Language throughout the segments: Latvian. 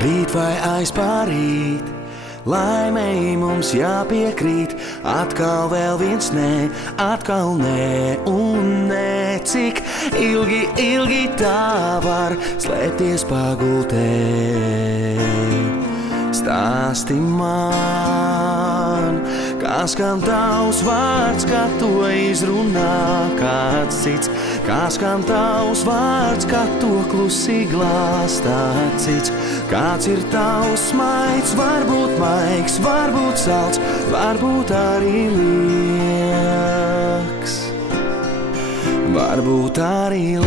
Rīt vai aizpārīt, laimei mums jāpiekrīt. Atkal vēl viens nē, atkal nē un nē. Cik ilgi, ilgi tā var slēpties pagultē? Stāsti man, kā skan tavs vārds, kad to izrunā kāds cits. Kā skan tavs vārds, kad to klusi glāstā cits. Kāds ir tavs smaids, varbūt maigs, varbūt salds, varbūt arī lieks. Varbūt arī lieks.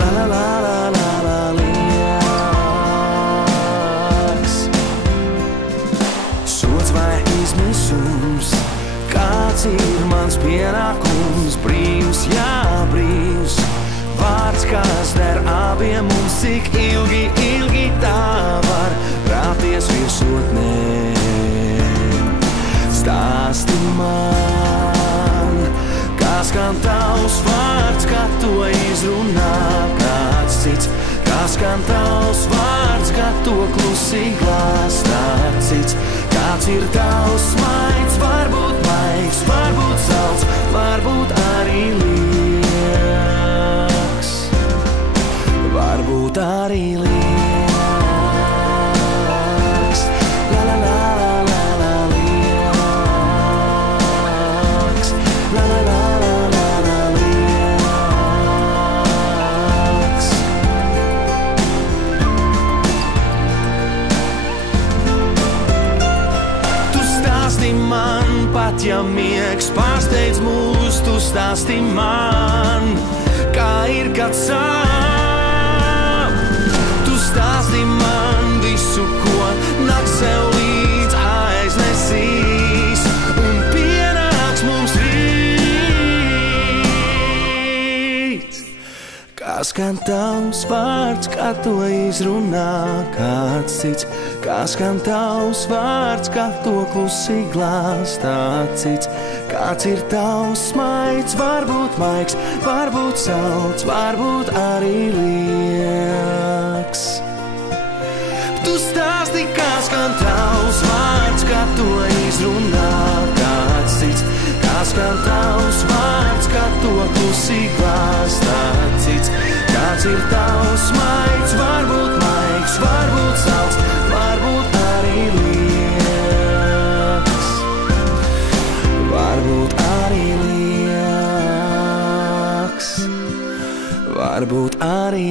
La la la la la la lieks. Sods vai izmisums, kāds ir mans pienākums? Brīvs, jā, brīvs. Vārds, kas der abiem mums, cik ilgi, ilgi tā var rāpties virsotnēm. Stāsti man, kā skan tavs vārds, kad to izrunā kāds cits. Kā skan tavs vārds, kad to klusi glāstā cits. Kāds ir tavs smaids, varbūt maigs, varbūt salds, varbūt arī lieks. Varbūt arī lieks. La la la la la lieks. La la la la la lieks. Tu stāsti man, pat ja miegs pārsteidz mūs, tu stāsti man, kā ir, kad sāp. Tu stāsti man visu, ko nakts sev līdz aiznesīs, un pienāks mums rīt. Kā skan tavs vārds, kad to izrunā kāds cits. Kā skan tavs vārds, kad to klusi glāstā cits. Kāds ir tavs smaids, varbūt maigs, varbūt salds, varbūt arī lieks. Tu stāsti, kā skan tavs vārds, kad to izrunā kāds cits. Kā skan tavs vārds, kad to klusi glāstā cits. Kāds ir tavs smaids, varbūt maigs, varbūt salds, varbūt arī lieks. Varbūt arī lieks. Varbūt arī